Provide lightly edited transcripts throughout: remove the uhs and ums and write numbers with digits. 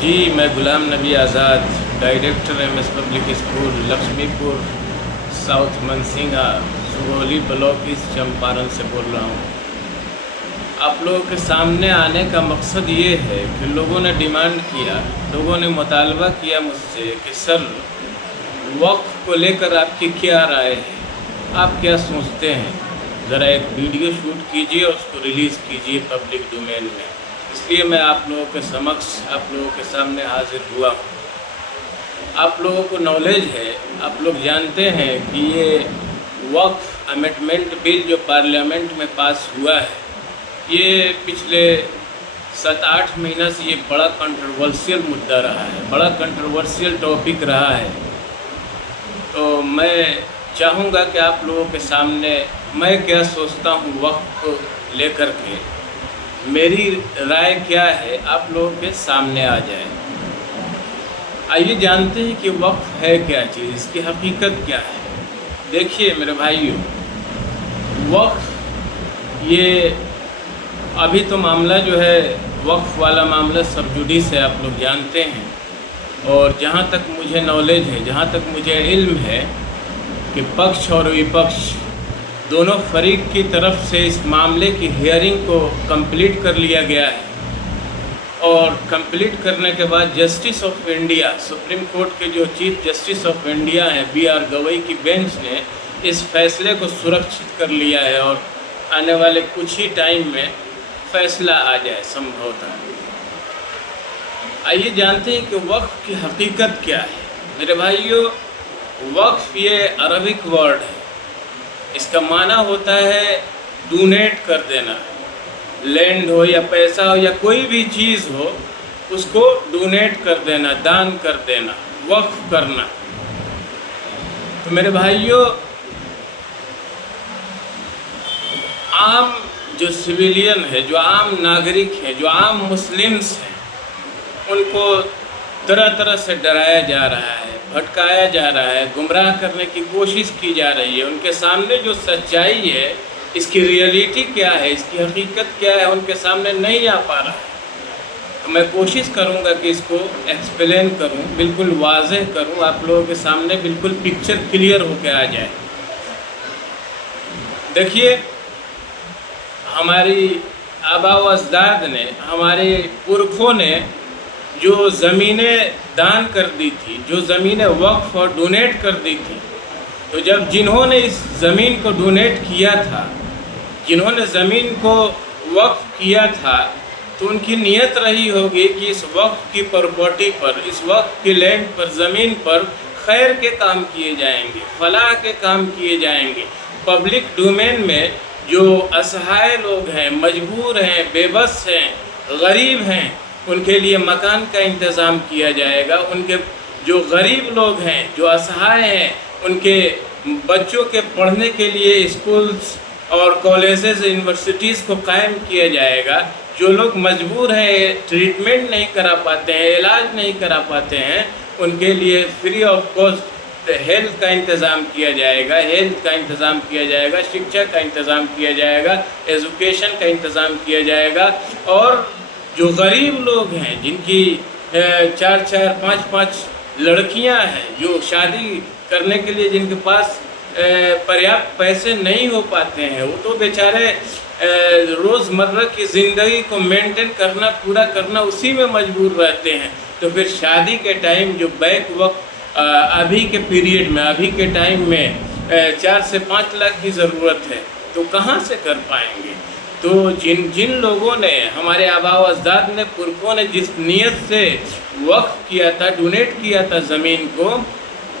جی میں Ghulam Nabi Azad director M S public school Lakshmipur south منسنگا Sugauli block east Champaran سے بول رہا ہوں۔ آپ لوگوں کے سامنے آنے کا مقصد یہ ہے کہ لوگوں نے ڈیمانڈ کیا، لوگوں نے مطالبہ کیا مجھ سے کہ سر وقف کو لے کر آپ کی کیا رائے ہے، آپ کیا سوچتے ہیں، ذرا ایک ویڈیو شوٹ کیجئے اور اس کو ریلیز کیجئے پبلک ڈومین میں۔ اس لیے میں آپ لوگوں کے سمکش آپ لوگوں کے سامنے حاضر ہوا ہوں۔ آپ لوگوں کو نالج ہے، آپ لوگ جانتے ہیں کہ یہ وقف امینڈمنٹ بل جو پارلیمنٹ میں پاس ہوا ہے، یہ پچھلے 7-8 مہینہ سے یہ بڑا کنٹروورسیل مدعا رہا ہے، بڑا کنٹروورسیل ٹاپک رہا ہے۔ تو میں چاہوں گا کہ آپ لوگوں کے سامنے میں کیا سوچتا ہوں وقف کو لے کر کے، میری رائے کیا ہے، آپ لوگوں کے سامنے آ جائے۔ آئیے جانتے ہیں کہ وقف ہے کیا چیز، اس کی حقیقت کیا ہے۔ دیکھیے میرے بھائیوں، وقف یہ ابھی تو معاملہ جو ہے وقف والا معاملہ سب جوڈیس ہے، آپ لوگ جانتے ہیں، اور جہاں تک مجھے نالج ہے، جہاں تک مجھے علم ہے کہ پکش اور وپکش دونوں فریق کی طرف سے اس معاملے کی ہیئرنگ کو کمپلیٹ کر لیا گیا ہے، اور کمپلیٹ کرنے کے بعد justice of India, supreme court کے جو چیف جسٹس آف انڈیا ہیں BR گوئی کی بینچ نے اس فیصلے کو سرکشت کر لیا ہے، اور آنے والے کچھ ہی ٹائم میں فیصلہ آ جائے سمجھوتا۔ آئیے جانتے ہیں کہ وقف کی حقیقت کیا ہے۔ میرے بھائیوں، وقف یہ عربک ورڈ ہے، اس کا معنی ہوتا ہے ڈونیٹ کر دینا، لینڈ ہو یا پیسہ ہو یا کوئی بھی چیز ہو، اس کو ڈونیٹ کر دینا، دان کر دینا، وقف کرنا۔ تو میرے بھائیوں، عام جو سویلین ہے، جو عام ناگرک ہیں، جو عام مسلمس ہیں، ان کو طرح طرح سے ڈرایا جا رہا ہے، بھٹکایا جا رہا ہے، گمراہ کرنے کی کوشش کی جا رہی ہے۔ ان کے سامنے جو سچائی ہے، اس کی ریئلٹی کیا ہے، اس کی حقیقت کیا ہے، ان کے سامنے نہیں آ پا رہا ہے۔ تو میں کوشش کروں گا کہ اس کو ایکسپلین کروں، بالکل واضح کروں، آپ لوگوں کے سامنے بالکل پکچر کلیئر ہو کے آ جائے۔ دیکھیے، ہماری آبا و اجداد نے، ہمارے پرکھوں نے جو زمینیں دان کر دی تھی، جو زمینیں وقف اور ڈونیٹ کر دی تھی، تو جب جنہوں نے اس زمین کو ڈونیٹ کیا تھا، جنہوں نے زمین کو وقف کیا تھا، تو ان کی نیت رہی ہوگی کہ اس وقف کی پراپرٹی پر، اس وقف کی لینڈ پر، زمین پر خیر کے کام کیے جائیں گے، فلاح کے کام کیے جائیں گے۔ پبلک ڈومین میں جو اسہائے لوگ ہیں، مجبور ہیں، بے بس ہیں، غریب ہیں، ان کے لیے مکان کا انتظام کیا جائے گا۔ ان کے جو غریب لوگ ہیں، جو اسہائے ہیں، ان کے بچوں کے پڑھنے کے لیے اسکولز اور کالجز، یونیورسٹیز کو قائم کیا جائے گا۔ جو لوگ مجبور ہیں، ٹریٹمنٹ نہیں کرا پاتے ہیں، علاج نہیں کرا پاتے ہیں، ان کے لیے فری آف کاسٹ ہیلتھ کا انتظام کیا جائے گا، ہیلتھ کا انتظام کیا جائے گا، شکشا کا انتظام کیا جائے گا، ایجوکیشن کا انتظام کیا جائے گا۔ اور جو غریب لوگ ہیں، جن کی 4-4 5-5 لڑکیاں ہیں، جو شادی کرنے کے لیے جن کے پاس پریاپت پیسے نہیں ہو پاتے ہیں، وہ تو بیچارے روز مرہ کی زندگی کو مینٹین کرنا، پورا کرنا اسی میں مجبور رہتے ہیں۔ تو پھر شادی کے ٹائم جو بیک وقت ابھی کے پیریڈ میں، ابھی کے ٹائم میں 4 سے 5 لاکھ کی ضرورت ہے، تو کہاں سے کر پائیں گے؟ تو جن لوگوں نے، ہمارے آبا و اجداد نے، پرکھوں نے جس نیت سے وقف کیا تھا، ڈونیٹ کیا تھا زمین کو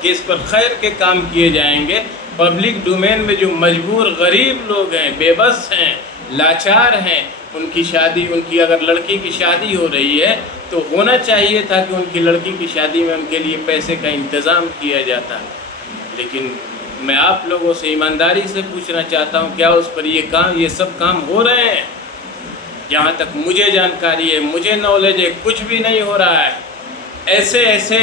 کہ اس پر خیر کے کام کیے جائیں گے، پبلک ڈومین میں جو مجبور غریب لوگ ہیں، بے بس ہیں، لاچار ہیں، ان کی شادی، ان کی اگر لڑکی کی شادی ہو رہی ہے تو ہونا چاہیے تھا کہ ان کی لڑکی کی شادی میں ان کے لیے پیسے کا انتظام کیا جاتا۔ لیکن میں آپ لوگوں سے ایمانداری سے پوچھنا چاہتا ہوں، کیا اس پر یہ سب کام ہو رہے ہیں؟ جہاں تک مجھے جانکاری ہے، مجھے نالج ہے، کچھ بھی نہیں ہو رہا ہے۔ ایسے ایسے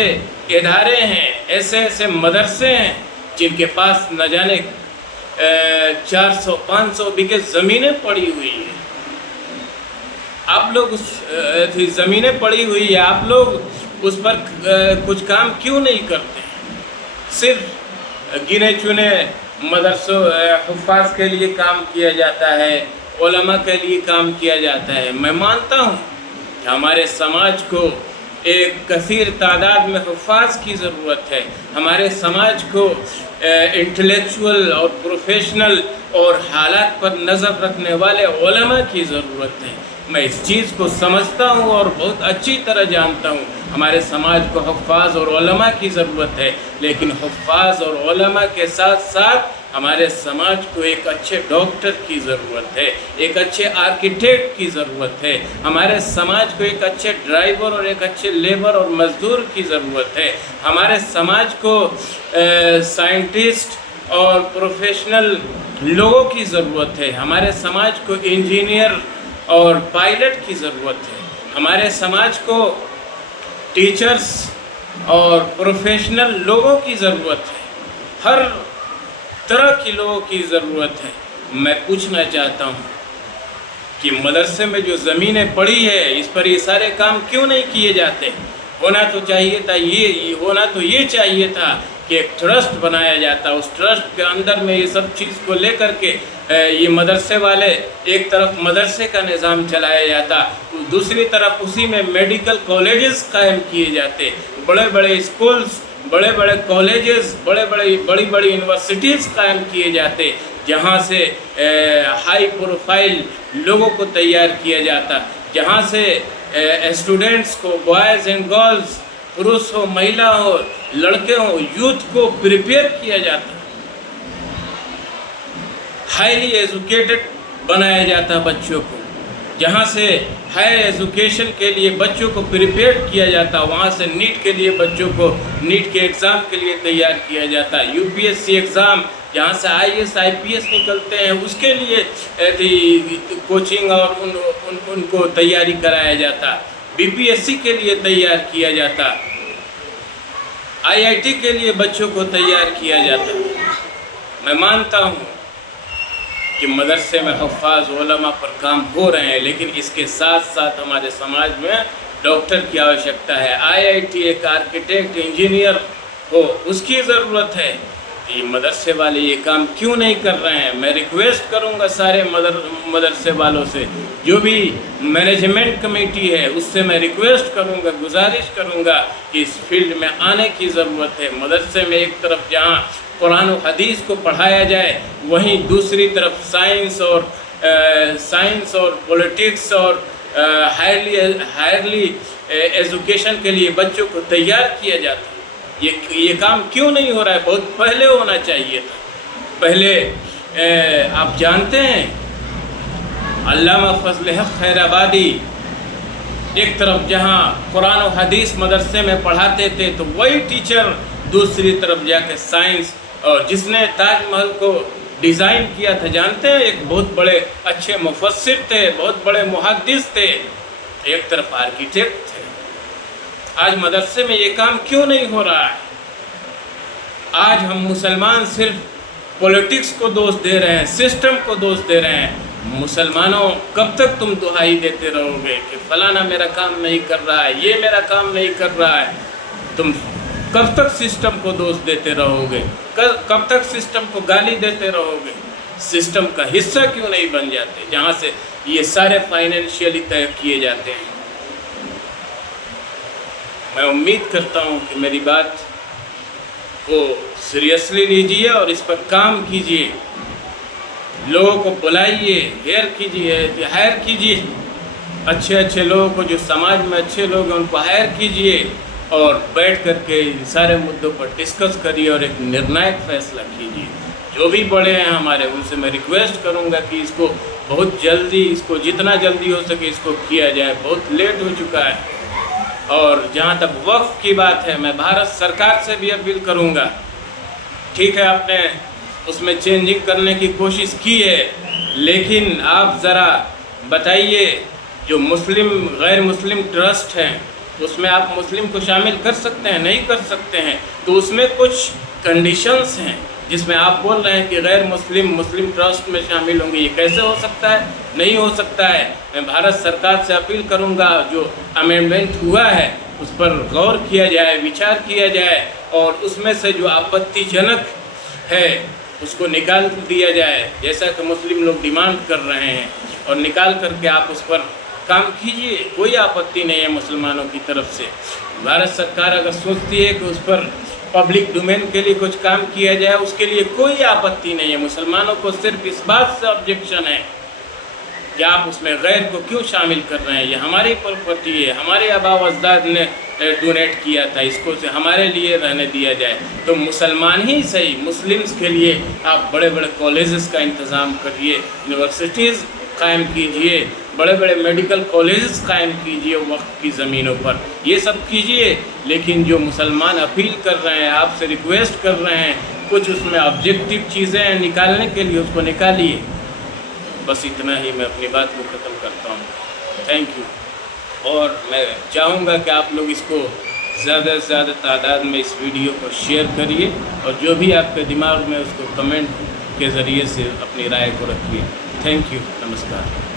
ادارے ہیں، ایسے ایسے مدرسے ہیں جن کے پاس نہ جانے 400-500 بیگھے زمینیں پڑی ہوئی ہیں۔ آپ لوگ زمینیں پڑی ہوئی ہے، آپ لوگ اس پر کچھ کام کیوں نہیں کرتے؟ صرف گنے چنے مدرسوں حفاظ کے لیے کام کیا جاتا ہے، علماء کے لیے کام کیا جاتا ہے۔ میں مانتا ہوں کہ ہمارے سماج کو ایک کثیر تعداد میں حفاظ کی ضرورت ہے، ہمارے سماج کو انٹلیکچول اور پروفیشنل اور حالات پر نظر رکھنے والے علماء کی ضرورت ہے۔ میں اس چیز کو سمجھتا ہوں اور بہت اچھی طرح جانتا ہوں، ہمارے سماج کو حفاظ اور علماء کی ضرورت ہے، لیکن حفاظ اور علماء کے ساتھ ساتھ ہمارے سماج کو ایک اچھے ڈاکٹر کی ضرورت ہے، ایک اچھے آرکیٹیکٹ کی ضرورت ہے، ہمارے سماج کو ایک اچھے ڈرائیور اور ایک اچھے لیبر اور مزدور کی ضرورت ہے، ہمارے سماج کو سائنٹسٹ اور پروفیشنل لوگوں کی ضرورت ہے، ہمارے سماج کو انجینئر اور پائلٹ کی ضرورت ہے، ہمارے سماج کو ٹیچرز اور پروفیشنل لوگوں کی ضرورت ہے، ہر طرح کی لوگوں کی ضرورت ہے۔ میں پوچھنا چاہتا ہوں کہ مدرسے میں جو زمینیں پڑی ہے اس پر یہ سارے کام کیوں نہیں کیے جاتے؟ ہونا تو یہ چاہیے تھا کہ ایک ٹرسٹ بنایا جاتا، اس ٹرسٹ کے اندر میں یہ سب چیز کو لے کر کے یہ مدرسے والے ایک طرف مدرسے کا نظام چلایا جاتا، دوسری طرف اسی میں میڈیکل کالجز قائم کیے جاتے، بڑے بڑے اسکولز، بڑے بڑے کالجز، بڑی بڑی یونیورسٹیز قائم کیے جاتے، جہاں سے ہائی پروفائل لوگوں کو تیار کیا جاتا، جہاں سے اسٹوڈنٹس کو، بوائز اینڈ گرلز، پروش ہو، مہیلا ہو، لڑکے ہوں، یوتھ کو پریپیئر کیا جاتا، ہائیلی ایجوکیٹڈ بنایا جاتا بچوں کو، جہاں سے ہائر ایجوکیشن کے لیے بچوں کو پریپیئر کیا جاتا، وہاں سے نیٹ کے لیے بچوں کو نیٹ کے ایگزام کے لیے تیار کیا جاتا، U P S C exam جہاں سے I S I P S نکلتے ہیں اس کے لیے کوچنگ اور ان کو تیاری کرایا جاتا، بی پی ایس سی کے لیے تیار کیا جاتا، آئی آئی ٹی کے لیے بچوں کو تیار کیا جاتا۔ میں مانتا ہوں کہ مدرسے میں حفاظ علماء پر کام ہو رہے ہیں، لیکن اس کے ساتھ ساتھ ہمارے سماج میں ڈاکٹر کی آوشکتا ہے، آئی آئی ٹی ایک آرکیٹیکٹ انجینئر ہو اس کی ضرورت ہے۔ یہ مدرسے والے یہ کام کیوں نہیں کر رہے ہیں؟ میں ریکویسٹ کروں گا سارے مدرسے والوں سے، جو بھی مینجمنٹ کمیٹی ہے اس سے میں ریکویسٹ کروں گا، گزارش کروں گا کہ اس فیلڈ میں آنے کی ضرورت ہے۔ مدرسے میں ایک طرف جہاں قرآن و حدیث کو پڑھایا جائے، وہیں دوسری طرف سائنس اور پولیٹکس اور ہائرلی ایجوکیشن کے لیے بچوں کو تیار کیا جاتا۔ یہ کام کیوں نہیں ہو رہا ہے؟ بہت پہلے ہونا چاہیے تھا۔ پہلے آپ جانتے ہیں علامہ فضل حق خیر آبادی ایک طرف جہاں قرآن و حدیث مدرسے میں پڑھاتے تھے تو وہی ٹیچر دوسری طرف جا کے سائنس، اور جس نے تاج محل کو ڈیزائن کیا تھا جانتے ہیں، ایک بہت بڑے اچھے مفسر تھے، بہت بڑے محدث تھے، ایک طرف آرکیٹیکٹ تھے۔ آج مدرسے میں یہ کام کیوں نہیں ہو رہا ہے؟ آج ہم مسلمان صرف پولیٹکس کو دوست دے رہے ہیں، سسٹم کو دوست دے رہے ہیں۔ مسلمانوں کب تک تم دہائی دیتے رہو گے کہ فلانا میرا کام نہیں کر رہا ہے، یہ میرا کام نہیں کر رہا ہے؟ تم کب تک سسٹم کو دوست دیتے رہو گے؟ کب تک سسٹم کو گالی دیتے رہو گے؟ سسٹم کا حصہ کیوں نہیں بن جاتے جہاں سے یہ سارے فائنینشیلی طے کیے جاتے ہیں؟ میں امید کرتا ہوں کہ میری بات کو سیریسلی لیجئے اور اس پر کام کیجئے، لوگوں کو بلائیے، ہائر کیجئے، اچھے لوگوں کو، جو سماج میں اچھے لوگ ہیں ان کو ہائر کیجئے اور بیٹھ کر کے سارے مدعوں پر ڈسکس کریے اور ایک نرنائک فیصلہ کیجئے۔ جو بھی بڑے ہیں ہمارے، ان سے میں ریکویسٹ کروں گا کہ اس کو بہت جلدی، اس کو جتنا جلدی ہو سکے اس کو کیا جائے، بہت لیٹ ہو چکا ہے۔ اور جہاں تک وقف کی بات ہے، میں بھارت سرکار سے بھی اپیل کروں گا، ٹھیک ہے آپ نے اس میں چینجنگ کرنے کی کوشش کی ہے، لیکن آپ ذرا بتائیے جو غیر مسلم ٹرسٹ ہیں اس میں آپ مسلم کو شامل کر سکتے ہیں؟ نہیں کر سکتے ہیں، تو اس میں کچھ کنڈیشنز ہیں، جس میں آپ بول رہے ہیں کہ غیر مسلم ٹرسٹ میں شامل ہوں گے، یہ کیسے ہو سکتا ہے؟ نہیں ہو سکتا ہے۔ میں بھارت سرکار سے اپیل کروں گا جو امینڈمنٹ ہوا ہے اس پر غور کیا جائے، وچار کیا جائے، اور اس میں سے جو آپتی جنک ہے اس کو نکال دیا جائے، جیسا کہ مسلم لوگ ڈیمانڈ کر رہے ہیں، اور نکال کر کے آپ اس پر کام کیجئے۔ کوئی آپتی نہیں ہے مسلمانوں کی طرف سے۔ بھارت سرکار اگر سوچتی ہے کہ اس پر پبلک ڈومین کے لیے کچھ کام کیا جائے، اس کے لیے کوئی آپتی نہیں ہے۔ مسلمانوں کو صرف اس بات سے آبجیکشن ہے کہ آپ اس میں غیر کو کیوں شامل کر رہے ہیں؟ یہ ہماری پراپرٹی ہے، ہمارے آباء و اجداد نے ڈونیٹ کیا تھا، اس کو ہمارے لیے رہنے دیا جائے۔ تو مسلمان ہی صحیح، مسلمز کے لیے آپ بڑے بڑے کالجز کا انتظام کریے، یونیورسٹیز قائم کیجئے، بڑے بڑے میڈیکل کالجز قائم کیجئے وقف کی زمینوں پر، یہ سب کیجئے۔ لیکن جو مسلمان اپیل کر رہے ہیں، آپ سے ریکویسٹ کر رہے ہیں، کچھ اس میں آبجیکٹیو چیزیں نکالنے کے لیے، اس کو نکالیے۔ بس اتنا ہی میں اپنی بات کو ختم کرتا ہوں۔ Thank you. اور میں چاہوں گا کہ آپ لوگ اس کو زیادہ سے زیادہ تعداد میں اس ویڈیو کو شیئر کریے، اور جو بھی آپ کے دماغ میں اس کو کمنٹ کے ذریعے سے اپنی رائے کو رکھیے۔ Thank you, namaskar.